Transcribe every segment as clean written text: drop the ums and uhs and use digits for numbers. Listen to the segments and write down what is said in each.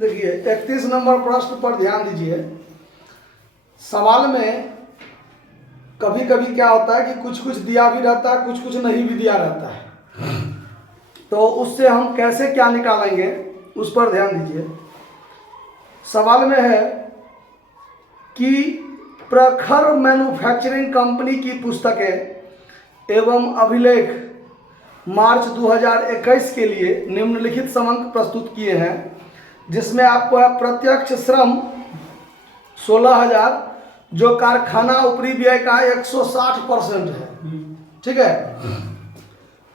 देखिए 31 नंबर प्रश्न पर ध्यान दीजिए। सवाल में कभी कभी क्या होता है कि कुछ कुछ दिया भी रहता है, कुछ कुछ नहीं भी दिया रहता है, तो उससे हम कैसे क्या निकालेंगे उस पर ध्यान दीजिए। सवाल में है कि प्रखर मैन्युफैक्चरिंग कंपनी की पुस्तकें एवं अभिलेख मार्च 2021 के लिए निम्नलिखित समंक प्रस्तुत किए हैं, जिसमें आपको है प्रत्यक्ष श्रम 16,000 जो कारखाना ऊपरी व्यय का 160% है, ठीक है।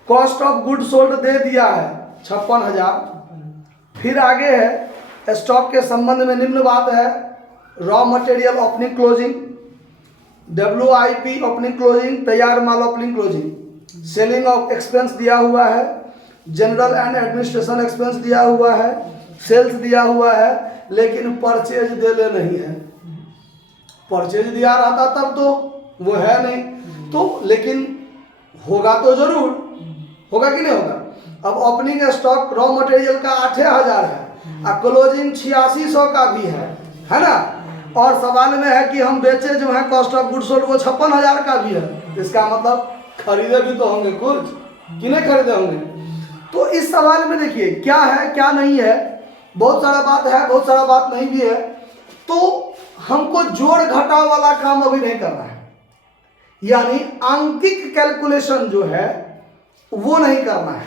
कॉस्ट ऑफ गुड सोल्ड दे दिया है 56,000। फिर आगे है स्टॉक के संबंध में निम्न बात है, raw material opening closing, WIP opening closing, तैयार माल opening closing, selling of expense दिया हुआ है, जनरल एंड एडमिनिस्ट्रेशन एक्सपेंस दिया हुआ है, सेल्स दिया हुआ है, लेकिन परचेज देले नहीं है। परचेज दिया रहता तब तो वो है नहीं, तो लेकिन होगा तो जरूर, होगा कि नहीं होगा। अब ओपनिंग स्टॉक रॉ मटेरियल का 8,000 है और क्लोजिंग 8600 का भी है ना। और सवाल में है कि हम बेचे जो है कॉस्ट ऑफ गुड सोल्ड वो 56,000 का भी है। इसका मतलब खरीदे भी तो होंगे कुछ कि नहीं खरीदे होंगे। तो इस सवाल में देखिए क्या है क्या नहीं है, बहुत सारा बात है, बहुत सारा बात नहीं भी है। तो हमको जोड़ घटाव वाला काम अभी नहीं करना है, यानी आंकिक कैलकुलेशन जो है वो नहीं करना है।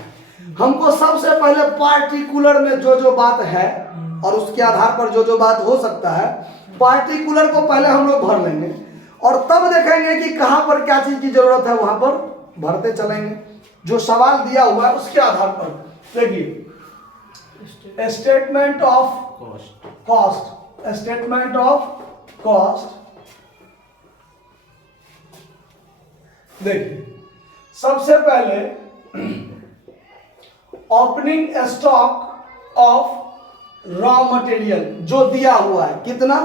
हमको सबसे पहले पार्टिकुलर में जो जो बात है और उसके आधार पर जो जो बात हो सकता है, पार्टिकुलर को पहले हम लोग भर लेंगे और तब देखेंगे कि कहां पर क्या चीज की जरूरत है, वहां पर भरते चलेंगे जो सवाल दिया हुआ है उसके आधार पर। देखिए statement of cost, statement of cost. देखिए सबसे पहले opening stock of raw material जो दिया हुआ है कितना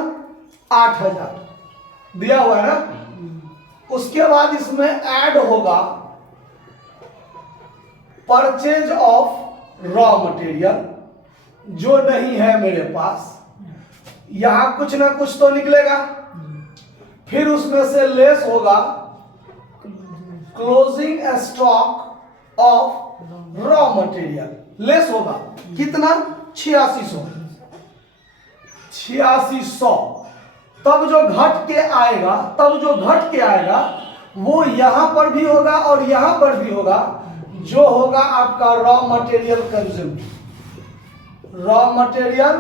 8,000 दिया हुआ है ना। उसके बाद इसमें ऐड होगा परचेज ऑफ रॉ मटेरियल जो नहीं है मेरे पास, यहां कुछ ना कुछ तो निकलेगा। फिर उसमें से लेस होगा closing stock of raw material, less होगा कितना 8600। तब जो घट के आएगा, वो यहां पर भी होगा और यहां पर भी होगा, जो होगा आपका raw material consume, raw material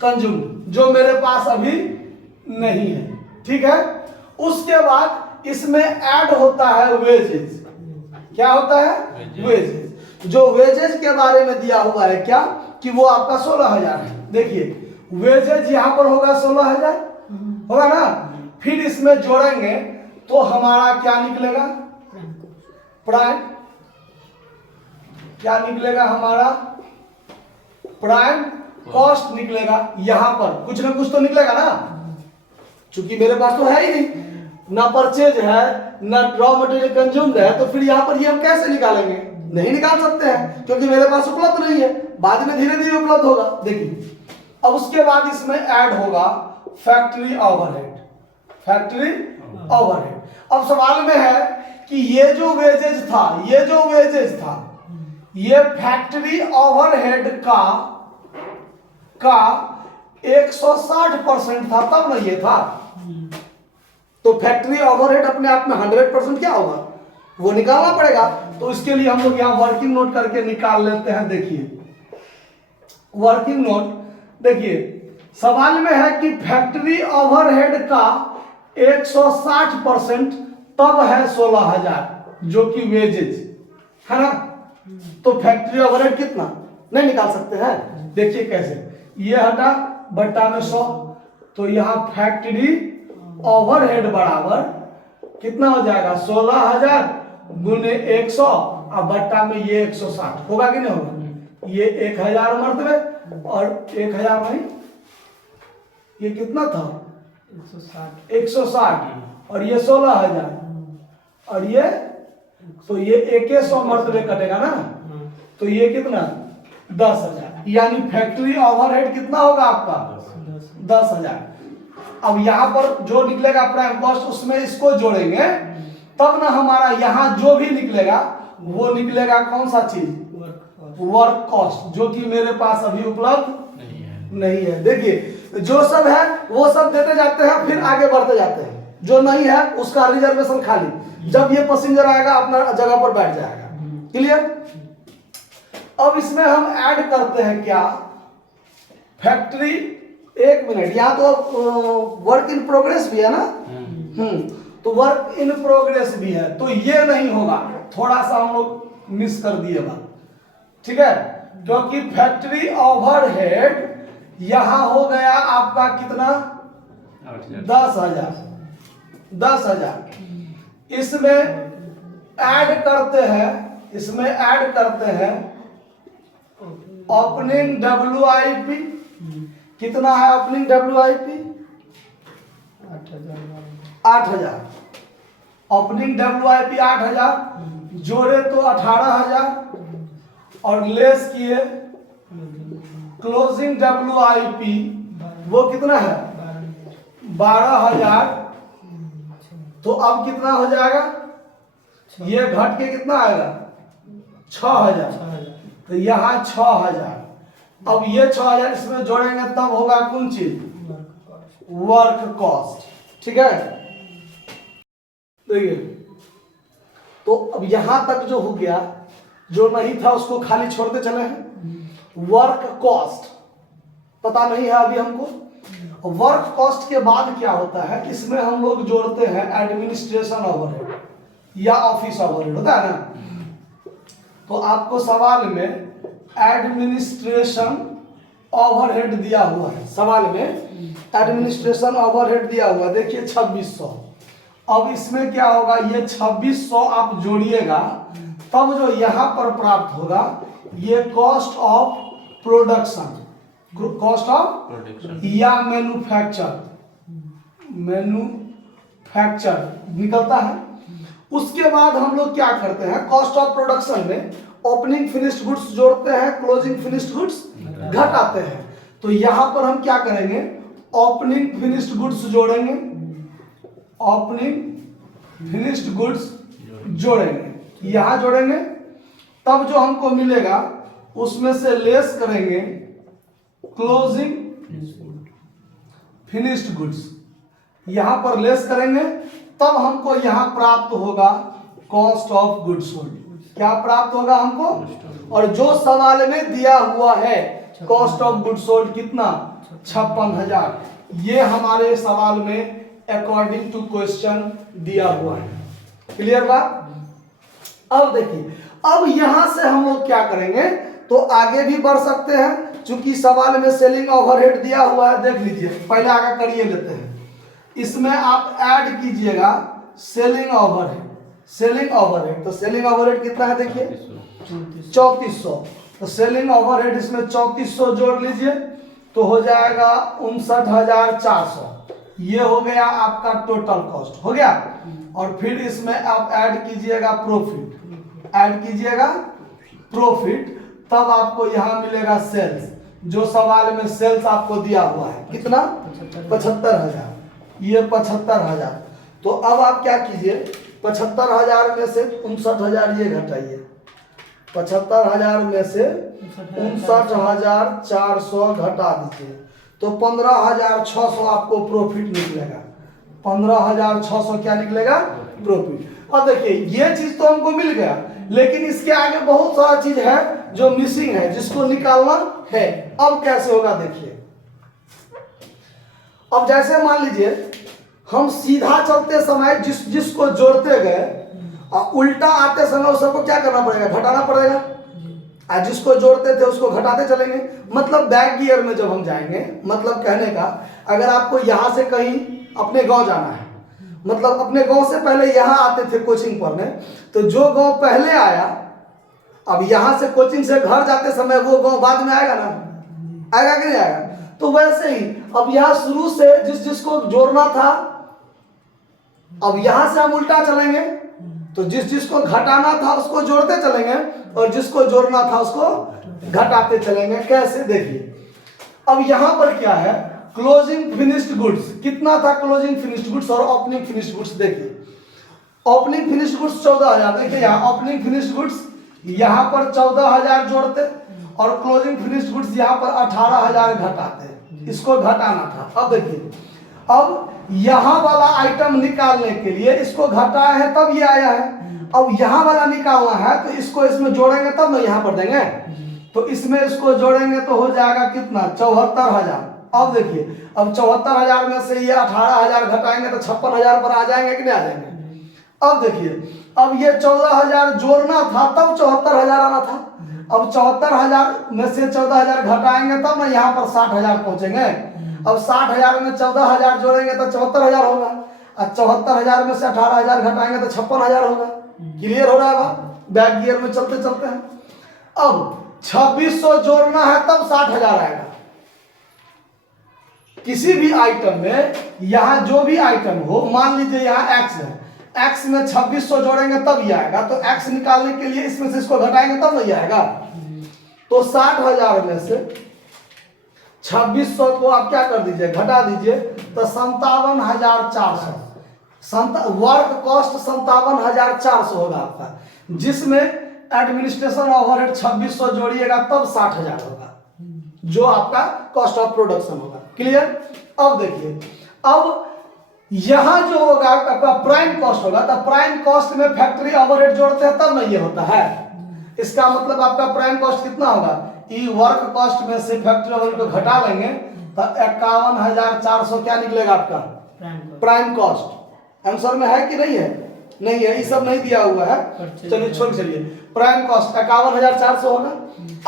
consume जो मेरे पास अभी नहीं है, ठीक है। उसके बाद इसमें ऐड होता है वेजेस। क्या होता है? वेजेस। जो वेजेस के बारे में दिया हुआ है क्या कि वो आपका 16,000 है। देखिए वेजेस यहां पर होगा 16,000 होगा ना। फिर इसमें जोड़ेंगे तो हमारा क्या निकलेगा, प्राइम। क्या निकलेगा हमारा प्राइम कॉस्ट निकलेगा। यहां पर कुछ ना कुछ तो निकलेगा ना, चूंकि मेरे पास तो है ही नहीं, ना परचेज है ना रॉ मटेरियल कंज्यूम्ड है, तो फिर यहां पर ये हम कैसे निकालेंगे? नहीं निकाल सकते हैं क्योंकि मेरे पास उपलब्ध नहीं है, बाद में धीरे धीरे उपलब्ध होगा। देखिए अब उसके बाद इसमें ऐड होगा फैक्ट्री ओवरहेड, फैक्ट्री ओवरहेड। अब सवाल में है कि ये जो वेजेज था, ये फैक्ट्री ओवरहेड का 160% था, तब ना ये था। तो फैक्ट्री ओवरहेड अपने आप में 100% क्या होगा, वो निकालना पड़ेगा। तो इसके लिए हम लोग यहां वर्किंग नोट करके निकाल लेते हैं। देखिए वर्किंग नोट, देखिए सवाल में है कि फैक्ट्री ओवरहेड का 160% तब है 16,000 जो कि वेजेज है ना। तो फैक्ट्री ओवरहेड कितना नहीं निकाल सकते हैं। देखिए कैसे, ये हटा बट्टा में 100, तो यहां फैक्ट्री ओवरहेड बराबर कितना हो जाएगा 16,000 गुने 100 और बट्टा में ये 160 होगा कि नहीं होगा। ये 1,000 मर्तबे और 1,000 नहीं, ये कितना था 160 और ये 16,000 और ये, तो ये 100 मर्तबे कटेगा ना, तो ये कितना 10,000। यानी फैक्ट्री ओवरहेड कितना होगा आपका 10,000। अब यहाँ पर जो निकलेगा प्राइम कॉस्ट उसमें इसको जोड़ेंगे तब ना हमारा यहाँ जो भी निकलेगा वो निकलेगा कौन सा चीज, वर्क कॉस्ट, जो कि मेरे पास अभी उपलब्ध नहीं है। देखिए जो सब है वो सब देते जाते हैं, फिर आगे बढ़ते जाते हैं। जो नहीं है उसका रिजर्वेशन खाली, जब ये पैसेंजर आएगा अपना जगह पर बैठ जाएगा। क्लियर। अब इसमें हम ऐड करते हैं क्या, फैक्ट्री, एक मिनट, यहाँ तो वर्क इन प्रोग्रेस भी है ना, तो वर्क इन प्रोग्रेस भी है, तो ये नहीं होगा, थोड़ा सा हम लोग मिस कर दिए बात, ठीक है। क्योंकि फैक्ट्री ओवरहेड यहां हो गया आपका कितना 10,000, 10,000। इसमें ऐड करते हैं, इसमें ऐड करते हैं ओपनिंग WIP, कितना है ओपनिंग WIP 8,000, ओपनिंग WIP 8,000, जोड़े तो 18,000 और लेस किए क्लोजिंग WIP वो कितना है 12,000। तो अब कितना हो जाएगा, ये घट के कितना आएगा 6,000, तो यहाँ 6,000। अब ये 6,000 इसमें जोड़ेंगे तब होगा कौन चीज, वर्क कॉस्ट, ठीक है। देखिए तो अब यहां तक जो हो गया, जो नहीं था उसको खाली छोड़ते चले हैं। वर्क कॉस्ट पता नहीं है अभी हमको। वर्क कॉस्ट के बाद क्या होता है, इसमें हम लोग जोड़ते हैं एडमिनिस्ट्रेशन ओवरहेड या ऑफिस ओवरहेड, होता है ना। तो आपको सवाल में एडमिनिस्ट्रेशन ओवरहेड दिया हुआ है, सवाल में एडमिनिस्ट्रेशन ओवरहेड दिया हुआ है, देखिए 2600। अब इसमें क्या होगा, ये 2600 आप जोड़िएगा तब जो यहां पर प्राप्त होगा ये cost of production, cost of या मैन्युफैक्चर निकलता है। उसके बाद हम लोग क्या करते हैं, कॉस्ट ऑफ प्रोडक्शन में ओपनिंग फिनिश्ड गुड्स जोड़ते हैं, क्लोजिंग फिनिश्ड गुड्स घटाते हैं। तो यहां पर हम क्या करेंगे, ओपनिंग फिनिश्ड गुड्स जोड़ेंगे, ओपनिंग फिनिश्ड गुड्स जोड़ेंगे, यहां जोड़ेंगे, तब जो हमको मिलेगा उसमें से लेस करेंगे क्लोजिंग फिनिश्ड गुड्स, यहां पर लेस करेंगे तब हमको यहां प्राप्त होगा कॉस्ट ऑफ गुड्स सोल्ड। क्या प्राप्त होगा हमको, और जो सवाल में दिया हुआ है कॉस्ट ऑफ गुड्स सोल्ड कितना 56,000, ये हमारे सवाल में अकॉर्डिंग टू क्वेश्चन दिया हुआ है। क्लियर बात। अब देखिए, अब यहां से हम लोग क्या करेंगे, तो आगे भी बढ़ सकते हैं, चूंकि सवाल में सेलिंग ओवरहेड दिया हुआ है, देख लीजिए, पहले आगे करिए लेते हैं। इसमें आप ऐड कीजिएगा सेलिंग ओवरहेड, सेलिंग ओवरहेड, तो सेलिंग ओवरहेड कितना है देखिए 3400, तो सेलिंग ओवरहेड इसमें 3400 जोड़ लीजिए तो हो जाएगा 59,400। ये हो गया आपका टोटल कॉस्ट, हो गया। और फिर इसमें आप ऐड कीजिएगा प्रॉफिट, ऐड कीजिएगा प्रॉफिट, तब आपको यहां मिलेगा सेल्स, जो सवाल में सेल्स आपको दिया हुआ है कितना 75,000, ये 75,000। तो अब आप क्या कीजिए, 75,000 में से 59,000 ये घटाइए, 75,000 में से 59,400 घटा दीजिए, तो 15,600 आपको प्रॉफिट निकलेगा, 15,600 क्या निकलेगा प्रॉफिट। अब देखिए ये चीज तो हमको मिल गया, लेकिन इसके आगे बहुत सारा चीज है जो मिसिंग है, जिसको निकालना है। अब कैसे होगा देखिए, अब जैसे मान लीजिए हम सीधा चलते समय जिसको जोड़ते गए और उल्टा आते समय उस सबको क्या करना पड़ेगा, घटाना पड़ेगा, और जिसको जोड़ते थे उसको घटाते चलेंगे। मतलब बैक गियर में जब हम जाएंगे, मतलब कहने का, अगर आपको यहां से कहीं अपने गांव जाना है, मतलब अपने गांव से पहले यहां आते थे कोचिंग पढ़ने, तो जो गांव पहले आया, अब यहां से कोचिंग से घर जाते समय वो गांव बाद में आएगा ना, आएगा कि नहीं आएगा। तो वैसे ही अब यहां शुरू से जिसको जोड़ना था, अब यहां से हम उल्टा चलेंगे तो जिस को घटाना था उसको जोड़ते चलेंगे और जिसको जोड़ना था उसको घटाते चलेंगे। कैसे, देखिए अब यहां पर क्या है, क्लोजिंग फिनिश्ड गुड्स कितना था, क्लोजिंग फिनिश्ड गुड्स और ओपनिंग फिनिश्ड गुड्स। देखिए ओपनिंग फिनिश्ड गुड्स 14,000, देखिए यहाँ ओपनिंग फिनिश्ड गुड्स यहाँ पर 14,000 जोड़ते और क्लोजिंग फिनिश्ड गुड्स यहाँ पर 18,000 घटाते, इसको घटाना था। अब देखिए अब यहाँ वाला आइटम निकालने के लिए इसको घटाया है तब ये आया है, अब यहाँ वाला निकालना है तो इसको इसमें जोड़ेंगे तब ना यहाँ पर देंगे, तो इसमें इसको जोड़ेंगे तो हो जाएगा कितना, 74,000। अब देखिए अब 74,000 में से ये 18,000 घटाएंगे तो 56,000 पर आ जाएंगे कि नहीं आ जाएंगे। अब देखिए अब ये 14,000 जोड़ना था तब 74,000 आना था, अब 74,000 में से 14,000 घटाएंगे तब ना यहाँ पर 60,000 पहुंचेंगे। अब 60,000 में 14,000 जोड़ेंगे तो 74,000 होगा और 74,000 में से 18,000 घटाएंगे तो 56,000 होगा। क्लियर हो रहा है बात, बैक गियर में चलते चलते हैं। अब 2600 जोड़ना है तब 60,000 आएगा। किसी भी आइटम में यहां जो भी आइटम हो, मान लीजिए यहां x है, x में 2600 जोड़ेंगे तब ये आएगा, तो x निकालने के लिए इसमें से इसको घटाएंगे तब नहीं आएगा। तो 60,000 में से 2600 को आप क्या कर दीजिए, घटा दीजिए तो 57,400 वर्क कॉस्ट 57,400 होगा आपका, जिसमें एडमिनिस्ट्रेशन ओवरहेड 2600 जोड़िएगा तब 60,000 होगा जो आपका कॉस्ट ऑफ प्रोडक्शन होगा। क्लियर। अब देखिए अब यहां जो होगा आपका प्राइम कॉस्ट होगा, तो प्राइम कॉस्ट में फैक्ट्री ओवरहेड जोड़ते हैं तब नहीं ये होता है। इसका मतलब आपका प्राइम कॉस्ट कितना होगा, ई वर्क कॉस्ट में से फैक्ट्री ओवरहेड को घटा लेंगे तो 51,400 क्या निकलेगा आपका प्राइम कॉस्ट। आंसर में है कि नहीं है, नहीं है, ये सब नहीं दिया हुआ है, चलिए छोड़ चलिए। प्राइम कॉस्ट 51,400 होगा।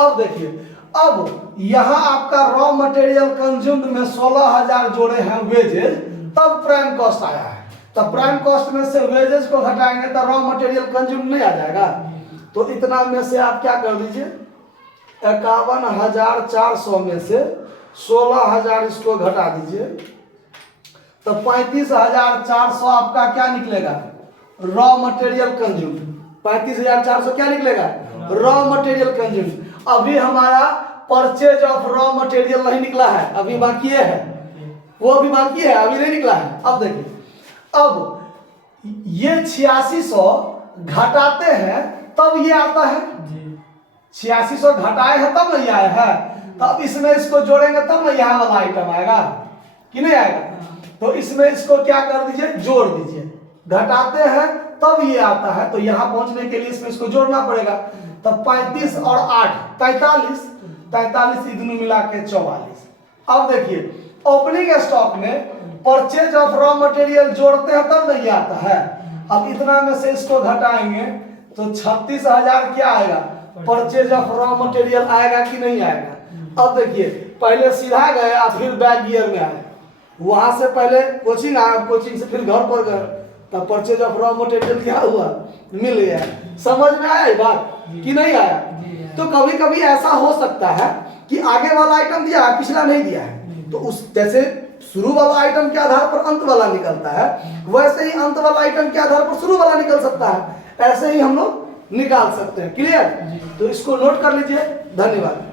अब देखिए अब यहां आपका रॉ मटेरियल कंज्यूम्ड में 16,000 जोड़े हैं वेजेज, तब प्राइम कॉस्ट आया है। तब प्राइम कॉस्ट में से वेजेज को घटाएंगे तो रॉ मटेरियल कंज्यूम्ड नहीं आ जाएगा। तो इतना में से आप क्या कर दीजिए, 51,400 में से 16,000 इसको घटा दीजिए तो 35,400 आपका क्या निकलेगा, रॉ मटेरियल कंज्यूम्ड। 35,400 क्या निकलेगा, रॉ मटेरियल कंज्यूम्ड। अभी हमारा परचेज ऑफ रॉ मटेरियल नहीं निकला है, अभी बाकी है, वो अभी बाकी है, अभी नहीं निकला है। अब देखिए अब ये 8600 घटाते हैं तब ये आता है, 8600 घटाए हैं तब नहीं आया है, तब इसमें इसको जोड़ेंगे तब ना यहाँ वाला आइटम आएगा कि नहीं आएगा। तो इसमें इसको क्या कर दीजिए, जोड़ दीजिए, घटाते हैं तब ये आता है, तो यहाँ पहुंचने के लिए इसमें इसको जोड़ना पड़ेगा। तब 35 और 8 43, 43 दोनों मिला के 44। अब देखिए ओपनिंग स्टॉक में परचेज ऑफ रॉ मटेरियल जोड़ते हैं तब नहीं आता है। अब इतना में से इसको घटाएंगे तो 36,000 क्या आएगा, परचेज ऑफ रॉ मटेरियल आएगा कि नहीं आएगा। अब देखिए पहले सीधा गए और फिर बैक गियर में आए, वहां से पहले कोचिंग आया, कोचिंग से फिर घर पर गए, तब परचेज ऑफ रॉ मटेरियल क्या हुआ, मिल गया। समझ में आया ये बात कि नहीं आया। तो कभी कभी ऐसा हो सकता है कि आगे वाला आइटम दिया है पिछला नहीं दिया है, तो उस जैसे शुरू वाला आइटम के आधार पर अंत वाला निकलता है, वैसे ही अंत वाला आइटम के आधार पर शुरू वाला निकल सकता है, ऐसे ही हम लोग निकाल सकते हैं। क्लियर, तो इसको नोट कर लीजिए। धन्यवाद।